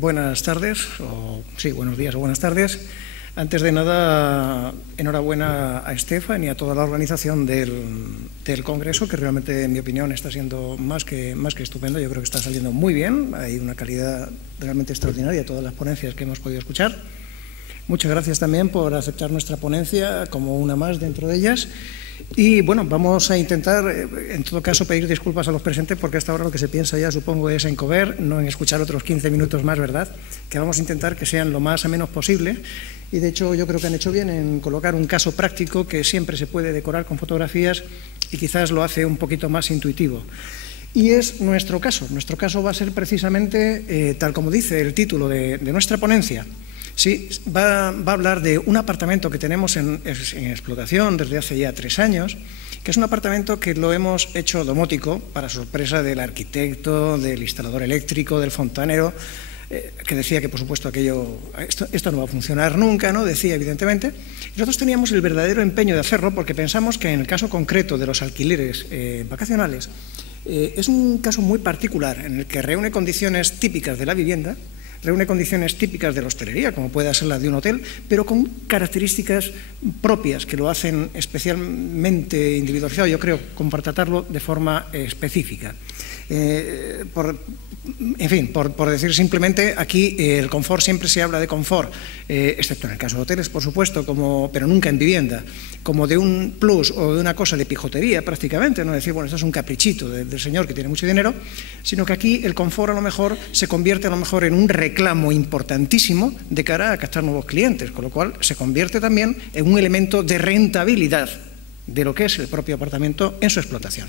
Buenas tardes, buenos días o buenas tardes. Antes de nada, enhorabuena a Estefan y a toda la organización del Congreso, que realmente, en mi opinión, está siendo más que estupendo. Yo creo que está saliendo muy bien, hay una calidad realmente extraordinaria, todas las ponencias que hemos podido escuchar. Muchas gracias también por aceptar nuestra ponencia como una más dentro de ellas. Y bueno, vamos a intentar, en todo caso, pedir disculpas a los presentes, porque hasta ahora lo que se piensa ya, supongo, es en comer, no en escuchar otros 15 minutos más, ¿verdad? Que vamos a intentar que sean lo más amenos posible. Y de hecho yo creo que han hecho bien en colocar un caso práctico que siempre se puede decorar con fotografías y quizás lo hace un poquito más intuitivo. Y es nuestro caso. Nuestro caso va a ser precisamente, tal como dice el título de nuestra ponencia. Sí, va a hablar de un apartamento que tenemos en explotación desde hace ya 3 años, que es un apartamento que lo hemos hecho domótico, para sorpresa del arquitecto, del instalador eléctrico, del fontanero, que decía que, por supuesto, esto no va a funcionar nunca, ¿no? Decía, evidentemente. Y nosotros teníamos el verdadero empeño de hacerlo, porque pensamos que en el caso concreto de los alquileres vacacionales, es un caso muy particular, en el que reúne condiciones típicas de la vivienda, reúne condiciones típicas de la hostelería, como puede ser la de un hotel, pero con características propias que lo hacen especialmente individualizado, yo creo, para tratarlo de forma específica. Por decir simplemente, aquí el confort, siempre se habla de confort, excepto en el caso de hoteles, por supuesto, pero nunca en vivienda, como de un plus o de una cosa de pijotería prácticamente, no decir, bueno, esto es un caprichito del señor que tiene mucho dinero, sino que aquí el confort a lo mejor se convierte en un reclamo importantísimo de cara a captar nuevos clientes, con lo cual se convierte también en un elemento de rentabilidad de lo que es el propio apartamento en su explotación.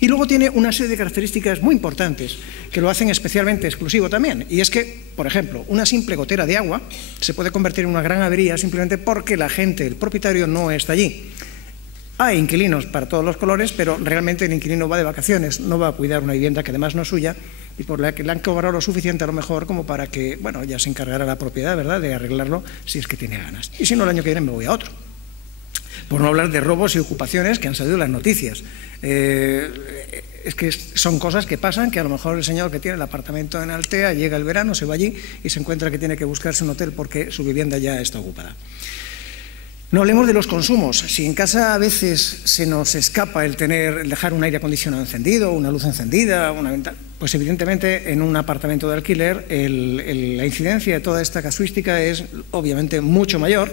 Y luego tiene una serie de características muy importantes que lo hacen especialmente exclusivo también, y es que, por ejemplo, una simple gotera de agua se puede convertir en una gran avería simplemente porque la gente, el propietario, no está allí. Hay inquilinos para todos los colores, pero realmente el inquilino va de vacaciones, no va a cuidar una vivienda que además no es suya y por la que le han cobrado lo suficiente a lo mejor como para que, bueno, ya se encargará la propiedad, ¿verdad?, de arreglarlo si es que tiene ganas. Y si no, el año que viene me voy a otro. Por no hablar de robos y ocupaciones que han salido en las noticias. Es que son cosas que pasan, que a lo mejor el señor que tiene el apartamento en Altea llega el verano, se va allí y se encuentra que tiene que buscarse un hotel porque su vivienda ya está ocupada. No hablemos de los consumos. Si en casa a veces se nos escapa el dejar un aire acondicionado encendido, una luz encendida, una ventana, pues evidentemente en un apartamento de alquiler la incidencia de toda esta casuística es obviamente mucho mayor.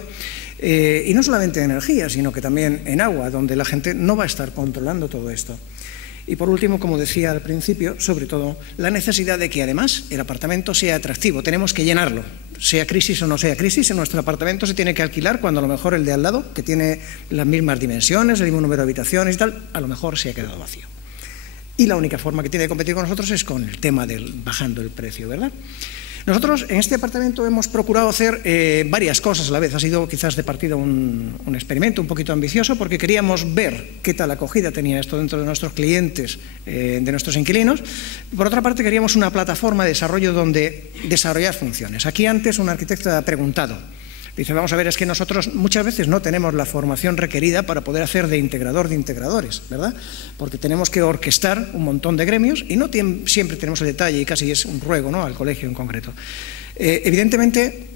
Y no solamente en energía, sino que también en agua, donde la gente no va a estar controlando todo esto. Y por último, como decía al principio, sobre todo, la necesidad de que además el apartamento sea atractivo. Tenemos que llenarlo, sea crisis o no sea crisis. En nuestro apartamento se tiene que alquilar cuando a lo mejor el de al lado, que tiene las mismas dimensiones, el mismo número de habitaciones y tal, a lo mejor se ha quedado vacío. Y la única forma que tiene de competir con nosotros es con el tema del bajando el precio, ¿verdad? Nosotros en este apartamento hemos procurado hacer varias cosas a la vez. Ha sido quizás de partida un experimento un poquito ambicioso, porque queríamos ver qué tal acogida tenía esto dentro de nuestros clientes, de nuestros inquilinos. Por otra parte, queríamos una plataforma de desarrollo donde desarrollar funciones. Aquí antes un arquitecto ha preguntado, dice, vamos a ver, es que nosotros muchas veces no tenemos la formación requerida para poder hacer de integrador de integradores, ¿verdad? Porque tenemos que orquestar un montón de gremios y no siempre tenemos el detalle, y casi es un ruego, ¿no?, al colegio en concreto. Evidentemente,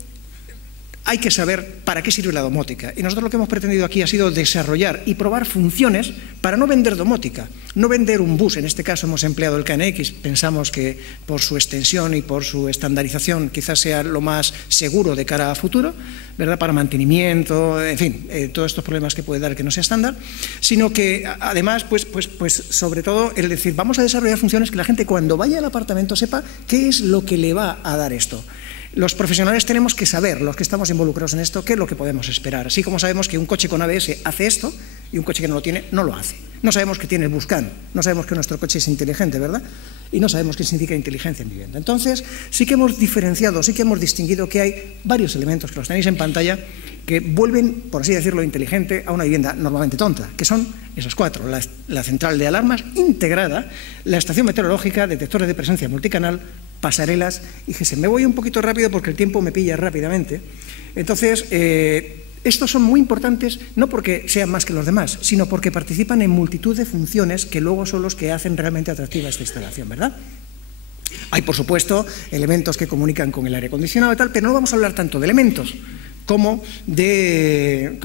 hay que saber para qué sirve la domótica. Y nosotros lo que hemos pretendido aquí ha sido desarrollar y probar funciones para no vender domótica, no vender un bus. En este caso hemos empleado el KNX, pensamos que por su extensión y por su estandarización quizás sea lo más seguro de cara a futuro, ¿verdad?, para mantenimiento, en fin, todos estos problemas que puede dar que no sea estándar, sino que además, pues sobre todo, el decir, vamos a desarrollar funciones que la gente cuando vaya al apartamento sepa qué es lo que le va a dar esto. Los profesionales tenemos que saber, los que estamos involucrados en esto, qué es lo que podemos esperar. Así como sabemos que un coche con ABS hace esto y un coche que no lo tiene, no lo hace. No sabemos que tiene el Buscán, no sabemos que nuestro coche es inteligente, ¿verdad? Y no sabemos qué significa inteligencia en vivienda. Entonces, sí que hemos diferenciado, sí que hemos distinguido que hay varios elementos que los tenéis en pantalla que vuelven, por así decirlo, inteligente a una vivienda normalmente tonta, que son esos 4. La central de alarmas integrada, la estación meteorológica, detectores de presencia multicanal, pasarelas y GSM. Me voy un poquito rápido porque el tiempo me pilla rápidamente. Entonces, estos son muy importantes no porque sean más que los demás, sino porque participan en multitud de funciones que luego son los que hacen realmente atractiva esta instalación, ¿verdad? Hay, por supuesto, elementos que comunican con el aire acondicionado y tal, pero no vamos a hablar tanto de elementos como de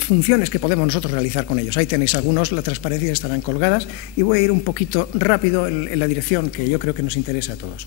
funciones que podemos nosotros realizar con ellos. Ahí tenéis algunos, la transparencia estarán colgadas, y voy a ir un poquito rápido en la dirección que yo creo que nos interesa a todos.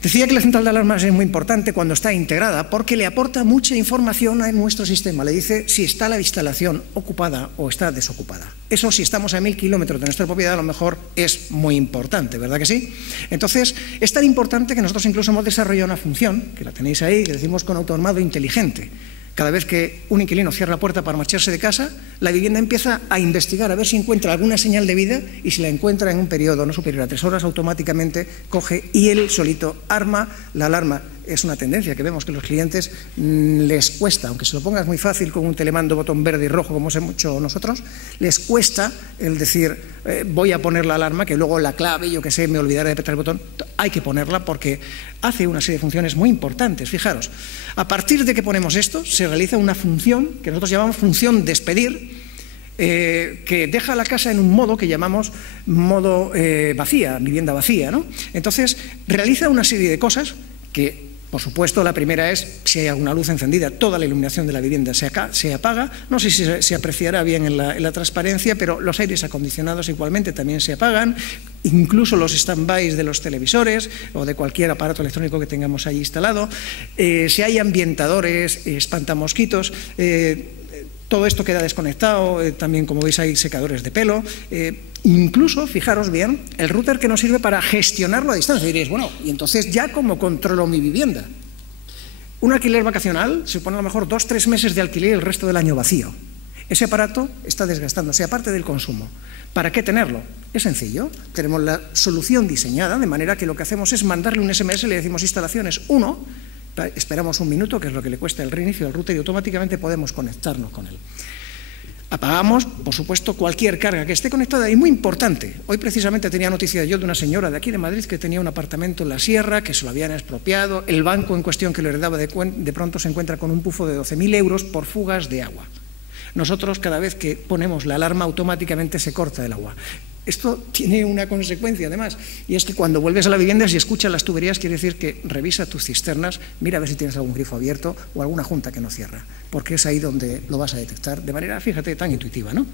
Decía que la central de alarmas es muy importante cuando está integrada porque le aporta mucha información a nuestro sistema. Le dice si está la instalación ocupada o está desocupada. Eso, si estamos a 1000 kilómetros de nuestra propiedad, a lo mejor es muy importante, ¿verdad que sí? Entonces, es tan importante que nosotros incluso hemos desarrollado una función, que la tenéis ahí, que decimos con autoarmado inteligente. Cada vez que un inquilino cierra la puerta para marcharse de casa, la vivienda empieza a investigar a ver si encuentra alguna señal de vida, y si la encuentra en un periodo no superior a 3 horas, automáticamente coge y él solito arma la alarma. Es una tendencia que vemos que a los clientes les cuesta, aunque se lo pongas muy fácil con un telemando botón verde y rojo como hemos hecho nosotros, les cuesta el decir voy a poner la alarma, que luego la clave, yo que sé, me olvidaré de apretar el botón. Hay que ponerla porque hace una serie de funciones muy importantes. Fijaros, a partir de que ponemos esto, se realiza una función que nosotros llamamos función despedir, que deja la casa en un modo que llamamos modo vacía, vivienda vacía, ¿no? Entonces, realiza una serie de cosas que, por supuesto, la primera es, si hay alguna luz encendida, toda la iluminación de la vivienda se apaga. No sé si se apreciará bien en la transparencia, pero los aires acondicionados igualmente también se apagan, incluso los stand-bys de los televisores o de cualquier aparato electrónico que tengamos ahí instalado. Si hay ambientadores, espantamosquitos, todo esto queda desconectado. También, como veis, hay secadores de pelo. Incluso, fijaros bien, el router que nos sirve para gestionarlo a distancia. Diréis, bueno, y entonces, ¿ya cómo controlo mi vivienda? Un alquiler vacacional se pone a lo mejor 2 o 3 meses de alquiler y el resto del año vacío. Ese aparato está desgastándose, aparte del consumo. ¿Para qué tenerlo? Es sencillo. Tenemos la solución diseñada, de manera que lo que hacemos es mandarle un SMS, le decimos instalaciones 1, esperamos un minuto, que es lo que le cuesta el reinicio del router, y automáticamente podemos conectarnos con él. Apagamos, por supuesto, cualquier carga que esté conectada. Y muy importante, hoy precisamente tenía noticia yo de una señora de aquí de Madrid que tenía un apartamento en la sierra, que se lo habían expropiado. El banco en cuestión que lo heredaba de pronto se encuentra con un pufo de 12.000 euros por fugas de agua. Nosotros, cada vez que ponemos la alarma, automáticamente se corta el agua. Esto tiene una consecuencia, además, y es que cuando vuelves a la vivienda, si escuchas las tuberías, quiere decir que revisa tus cisternas, mira a ver si tienes algún grifo abierto o alguna junta que no cierra, porque es ahí donde lo vas a detectar de manera, fíjate, tan intuitiva, ¿no?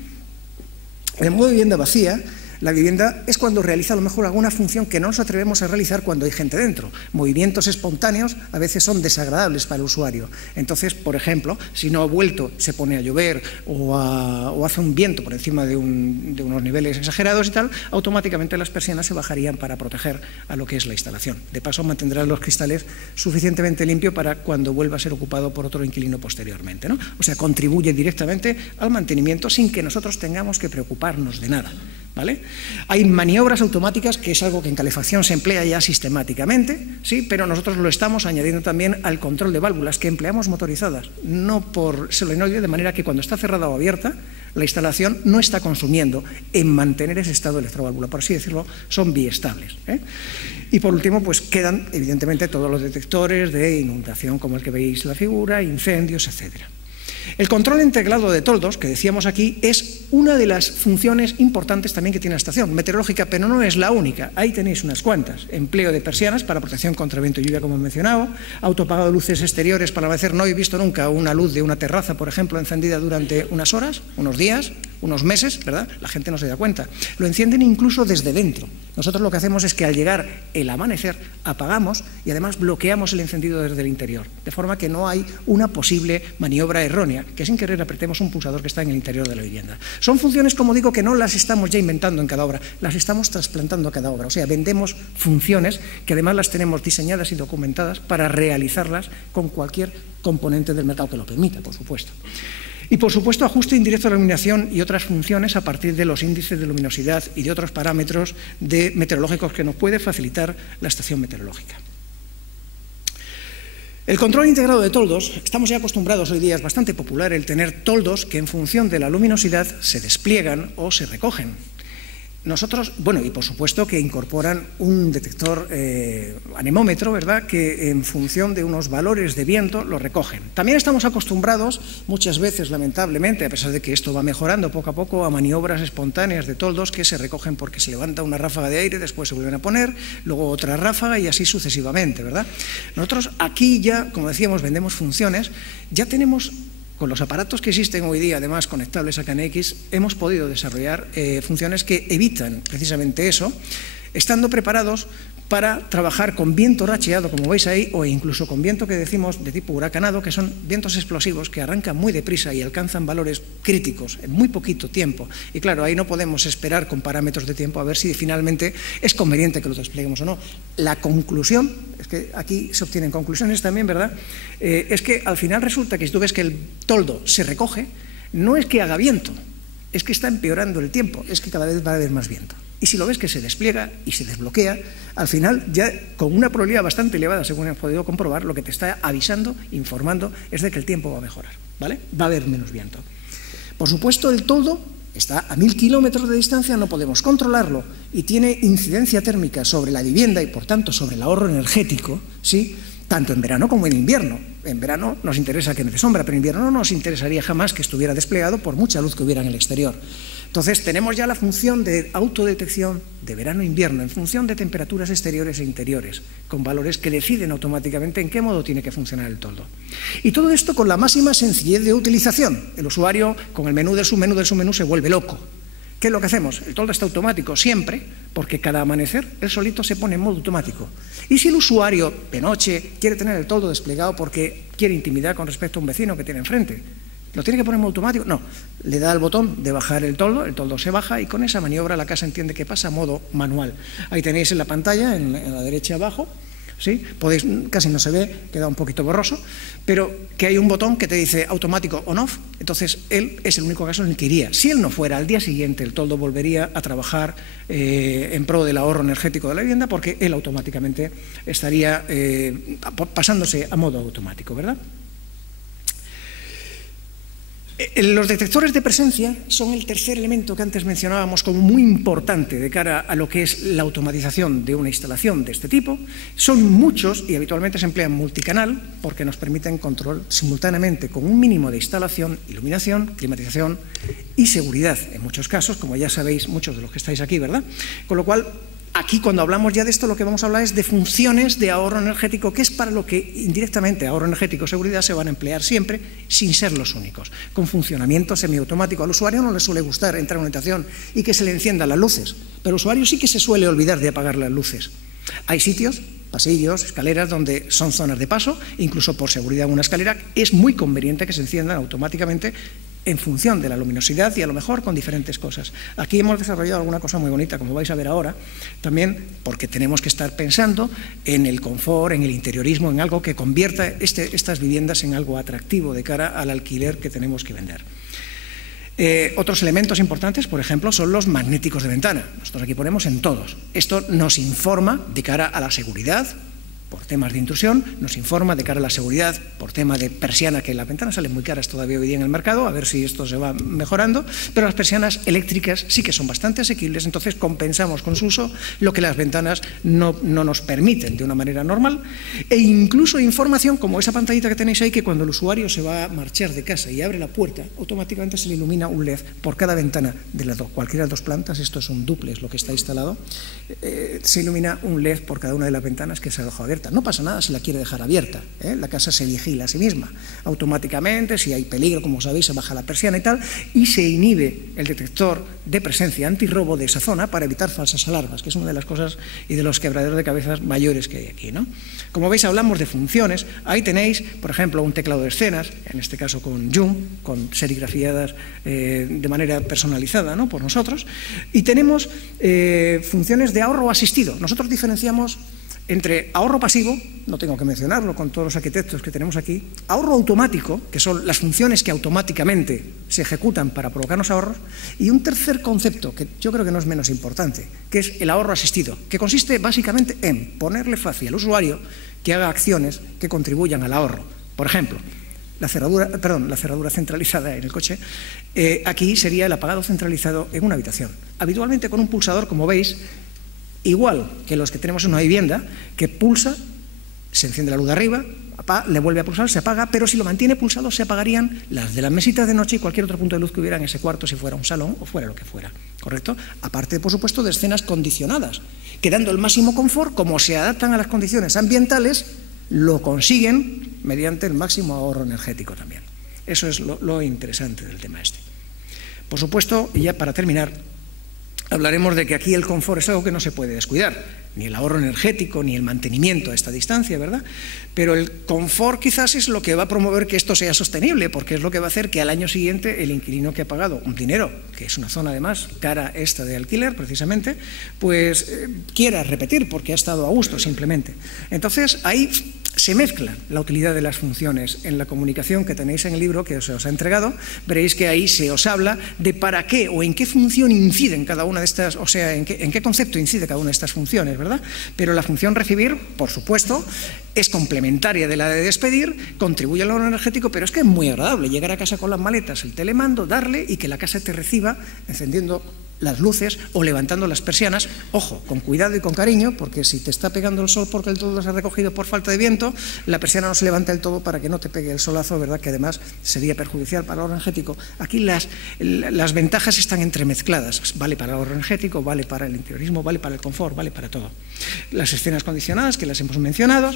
En el modo de vivienda vacía, la vivienda es cuando realiza a lo mejor alguna función que no nos atrevemos a realizar cuando hay gente dentro. Movimientos espontáneos a veces son desagradables para el usuario. Entonces, por ejemplo, si no ha vuelto, se pone a llover o hace un viento por encima de unos niveles exagerados y tal, automáticamente las persianas se bajarían para proteger a lo que es la instalación. De paso, mantendrán los cristales suficientemente limpios para cuando vuelva a ser ocupado por otro inquilino posteriormente, ¿no? O sea, contribuye directamente al mantenimiento sin que nosotros tengamos que preocuparnos de nada, ¿vale? Hay maniobras automáticas, que es algo que en calefacción se emplea ya sistemáticamente, sí, pero nosotros lo estamos añadiendo también al control de válvulas que empleamos motorizadas, no por solenoide, de manera que cuando está cerrada o abierta, la instalación no está consumiendo en mantener ese estado de electroválvula, por así decirlo, son biestables, ¿eh? Y por último, pues quedan evidentemente todos los detectores de inundación, como el que veis en la figura, incendios, etcétera. El control integrado de toldos, que decíamos aquí, es una de las funciones importantes también que tiene la estación meteorológica, pero no es la única. Ahí tenéis unas cuantas. Empleo de persianas para protección contra viento y lluvia, como he mencionado. Autoapagado de luces exteriores para amanecer. No he visto nunca una luz de una terraza, por ejemplo, encendida durante unas horas, unos días, unos meses, ¿verdad? La gente no se da cuenta. Lo encienden incluso desde dentro. Nosotros lo que hacemos es que al llegar el amanecer apagamos y además bloqueamos el encendido desde el interior, de forma que no hay una posible maniobra errónea, que sin querer apretemos un pulsador que está en el interior de la vivienda. Son funciones, como digo, que no las estamos ya inventando en cada obra, las estamos trasplantando a cada obra. O sea, vendemos funciones que además las tenemos diseñadas y documentadas para realizarlas con cualquier componente del mercado que lo permita, por supuesto. Y, por supuesto, ajuste indirecto de la iluminación y otras funciones a partir de los índices de luminosidad y de otros parámetros meteorológicos que nos puede facilitar la estación meteorológica. El control integrado de toldos, estamos ya acostumbrados hoy día, es bastante popular el tener toldos que en función de la luminosidad se despliegan o se recogen. Nosotros, bueno, y por supuesto que incorporan un detector anemómetro, ¿verdad?, que en función de unos valores de viento lo recogen. También estamos acostumbrados, muchas veces, lamentablemente, a pesar de que esto va mejorando poco a poco, a maniobras espontáneas de toldos que se recogen porque se levanta una ráfaga de aire, después se vuelven a poner, luego otra ráfaga y así sucesivamente, ¿verdad? Nosotros aquí ya, como decíamos, vendemos funciones, ya tenemos... Con los aparatos que existen hoy día, además conectables a KNX, hemos podido desarrollar funciones que evitan precisamente eso, estando preparados para trabajar con viento racheado, como veis ahí, o incluso con viento que decimos de tipo huracanado, que son vientos explosivos que arrancan muy deprisa y alcanzan valores críticos en muy poquito tiempo. Y claro, ahí no podemos esperar con parámetros de tiempo a ver si finalmente es conveniente que lo despleguemos o no. La conclusión, es que aquí se obtienen conclusiones también, ¿verdad?, es que al final resulta que si tú ves que el toldo se recoge, no es que haga viento, es que está empeorando el tiempo, es que cada vez va a haber más viento. Y si lo ves que se despliega y se desbloquea, al final, ya con una probabilidad bastante elevada, según hemos podido comprobar, lo que te está avisando, informando, es de que el tiempo va a mejorar, ¿vale? Va a haber menos viento. Por supuesto, el toldo está a 1000 kilómetros de distancia, no podemos controlarlo y tiene incidencia térmica sobre la vivienda y, por tanto, sobre el ahorro energético, ¿sí?, tanto en verano como en invierno. En verano nos interesa que no dé sombra, pero en invierno no nos interesaría jamás que estuviera desplegado por mucha luz que hubiera en el exterior. Entonces, tenemos ya la función de autodetección de verano e invierno en función de temperaturas exteriores e interiores, con valores que deciden automáticamente en qué modo tiene que funcionar el toldo. Y todo esto con la máxima sencillez de utilización. El usuario, con el menú del submenú se vuelve loco. ¿Qué es lo que hacemos? El toldo está automático siempre, porque cada amanecer él solito se pone en modo automático. Y si el usuario de noche quiere tener el toldo desplegado porque quiere intimidad con respecto a un vecino que tiene enfrente, ¿lo tiene que poner en modo automático? No, le da el botón de bajar el toldo se baja y con esa maniobra la casa entiende que pasa a modo manual. Ahí tenéis en la pantalla, en la derecha abajo, ¿sí? Podéis, casi no se ve, queda un poquito borroso, pero que hay un botón que te dice automático on-off, entonces él es el único caso en el que iría. Si él no fuera, al día siguiente el toldo volvería a trabajar en pro del ahorro energético de la vivienda porque él automáticamente estaría pasándose a modo automático, ¿verdad? Los detectores de presencia son el tercer elemento que antes mencionábamos como muy importante de cara a lo que es la automatización de una instalación de este tipo. Son muchos y habitualmente se emplean multicanal porque nos permiten control simultáneamente con un mínimo de instalación, iluminación, climatización y seguridad, en muchos casos, como ya sabéis muchos de los que estáis aquí, ¿verdad? Con lo cual, aquí cuando hablamos ya de esto lo que vamos a hablar es de funciones de ahorro energético, que es para lo que indirectamente ahorro energético y seguridad se van a emplear siempre sin ser los únicos. Con funcionamiento semiautomático al usuario no le suele gustar entrar a una habitación y que se le enciendan las luces, pero el usuario sí que se suele olvidar de apagar las luces. Hay sitios, pasillos, escaleras donde son zonas de paso, incluso por seguridad en una escalera es muy conveniente que se enciendan automáticamente en función de la luminosidad y a lo mejor con diferentes cosas. Aquí hemos desarrollado alguna cosa muy bonita, como vais a ver ahora, también porque tenemos que estar pensando en el confort, en el interiorismo, en algo que convierta estas viviendas en algo atractivo de cara al alquiler que tenemos que vender. Otros elementos importantes, por ejemplo, son los magnéticos de ventana. Nosotros aquí ponemos en todos. Esto nos informa de cara a la seguridad, por temas de intrusión, nos informa de cara a la seguridad por tema de persiana, que las ventanas salen muy caras todavía hoy día en el mercado, a ver si esto se va mejorando, pero las persianas eléctricas sí que son bastante asequibles, entonces compensamos con su uso lo que las ventanas no nos permiten de una manera normal, e incluso información como esa pantallita que tenéis ahí, que cuando el usuario se va a marchar de casa y abre la puerta, automáticamente se le ilumina un LED por cada ventana de las cualquiera de las dos plantas, esto es un dúplex lo que está instalado, se ilumina un LED por cada una de las ventanas que se ha dejado abierta. No pasa nada si la quiere dejar abierta, la casa se vigila a sí misma automáticamente, si hay peligro, como sabéis, se baja la persiana y tal, y se inhibe el detector de presencia antirrobo de esa zona para evitar falsas alarmas, que es una de las cosas y de los quebraderos de cabezas mayores que hay aquí, ¿no? Como veis, hablamos de funciones, ahí tenéis, por ejemplo, un teclado de escenas, en este caso con Joom, con serigrafiadas de manera personalizada, ¿no?, por nosotros, y tenemos funciones de ahorro asistido. Nosotros diferenciamos entre ahorro pasivo, no tengo que mencionarlo con todos los arquitectos que tenemos aquí, ahorro automático, que son las funciones que automáticamente se ejecutan para provocarnos ahorros, y un tercer concepto que yo creo que no es menos importante, que es el ahorro asistido, que consiste básicamente en ponerle fácil al usuario que haga acciones que contribuyan al ahorro. Por ejemplo, la cerradura centralizada en el coche, aquí sería el apagado centralizado en una habitación. Habitualmente con un pulsador, como veis, igual que los que tenemos en una vivienda, que pulsa, se enciende la luz de arriba, le vuelve a pulsar, se apaga, pero si lo mantiene pulsado se apagarían las de las mesitas de noche y cualquier otro punto de luz que hubiera en ese cuarto, si fuera un salón o fuera lo que fuera, ¿correcto? Aparte, por supuesto, de escenas condicionadas, que dando el máximo confort, como se adaptan a las condiciones ambientales, lo consiguen mediante el máximo ahorro energético también. Eso es lo interesante del tema este. Por supuesto, y ya para terminar, hablaremos de que aquí el confort es algo que no se puede descuidar, ni el ahorro energético, ni el mantenimiento a esta distancia, ¿verdad? Pero el confort quizás es lo que va a promover que esto sea sostenible, porque es lo que va a hacer que al año siguiente el inquilino que ha pagado un dinero, que es una zona además cara esta de alquiler precisamente, pues quiera repetir porque ha estado a gusto simplemente. Entonces ahí se mezcla la utilidad de las funciones. En la comunicación que tenéis en el libro que se os ha entregado, veréis que ahí se os habla de para qué o en qué función inciden cada una de estas, o sea, en qué concepto incide cada una de estas funciones, ¿verdad? Pero la función recibir, por supuesto, es complementaria de la de despedir, contribuye al ahorro energético, pero es que es muy agradable llegar a casa con las maletas, el telemando, darle y que la casa te reciba encendiendo las luces o levantando las persianas, ojo, con cuidado y con cariño, porque si te está pegando el sol porque el todo se ha recogido por falta de viento, la persiana no se levanta del todo para que no te pegue el solazo, ¿verdad? Que además sería perjudicial para el ahorro energético. Aquí las ventajas están entremezcladas, vale para el ahorro energético, vale para el interiorismo, vale para el confort, vale para todo. Las escenas condicionadas, que las hemos mencionado,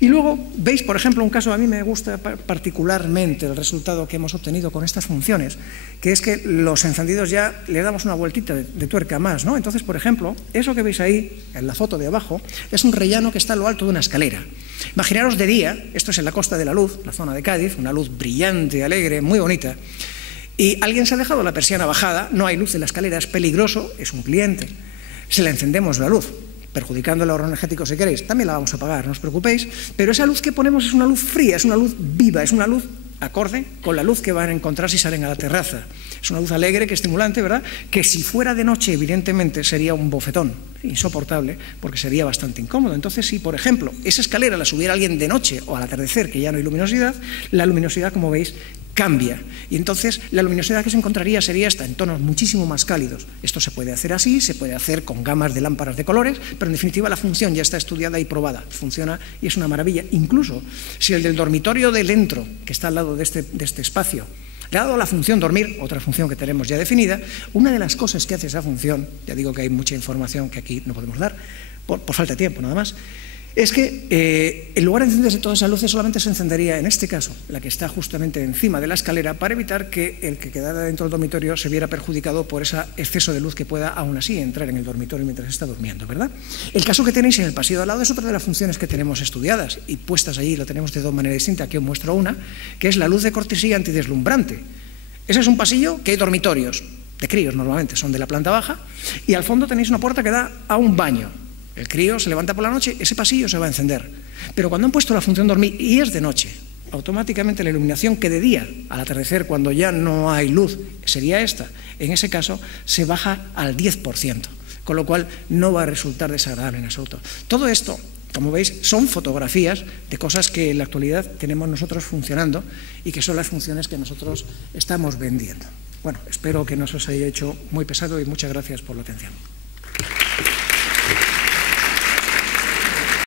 y luego veis, por ejemplo, un caso, a mí me gusta particularmente el resultado que hemos obtenido con estas funciones, que es que los encendidos ya le damos una vueltita de tuerca más, ¿no? Entonces, por ejemplo, eso que veis ahí, en la foto de abajo, es un rellano que está a lo alto de una escalera. Imaginaros de día, esto es en la Costa de la Luz, la zona de Cádiz, una luz brillante, alegre, muy bonita, y alguien se ha dejado la persiana bajada, no hay luz en la escalera, es peligroso, es un cliente. Se le encendemos la luz, perjudicando el ahorro energético si queréis, también la vamos a apagar, no os preocupéis, pero esa luz que ponemos es una luz fría, es una luz viva, es una luz acorde con la luz que van a encontrar si salen a la terraza. Es una luz alegre, que estimulante, ¿verdad? Que si fuera de noche, evidentemente, sería un bofetón insoportable, porque sería bastante incómodo. Entonces, si, por ejemplo, esa escalera la subiera alguien de noche o al atardecer, que ya no hay luminosidad, la luminosidad, como veis, cambia. Y entonces la luminosidad que se encontraría sería esta, en tonos muchísimo más cálidos. Esto se puede hacer así, se puede hacer con gamas de lámparas de colores, pero en definitiva la función ya está estudiada y probada. Funciona y es una maravilla. Incluso si el del dormitorio del dentro, que está al lado de este espacio, le ha dado la función dormir, otra función que tenemos ya definida, una de las cosas que hace esa función, ya digo que hay mucha información que aquí no podemos dar, por falta de tiempo nada más, es que en lugar de encenderse todas esas luces solamente se encendería, en este caso, la que está justamente encima de la escalera para evitar que el que quedara dentro del dormitorio se viera perjudicado por ese exceso de luz que pueda aún así entrar en el dormitorio mientras está durmiendo, ¿verdad? El caso que tenéis en el pasillo de al lado es otra de las funciones que tenemos estudiadas y puestas allí, lo tenemos de dos maneras distintas, aquí os muestro una, que es la luz de cortesía antideslumbrante. Ese es un pasillo que hay dormitorios, de críos normalmente, son de la planta baja, y al fondo tenéis una puerta que da a un baño. El crío se levanta por la noche, ese pasillo se va a encender. Pero cuando han puesto la función dormir y es de noche, automáticamente la iluminación que de día, al atardecer, cuando ya no hay luz, sería esta, en ese caso se baja al 10%, con lo cual no va a resultar desagradable en absoluto. Todo esto, como veis, son fotografías de cosas que en la actualidad tenemos nosotros funcionando y que son las funciones que nosotros estamos vendiendo. Bueno, espero que no se os haya hecho muy pesado y muchas gracias por la atención.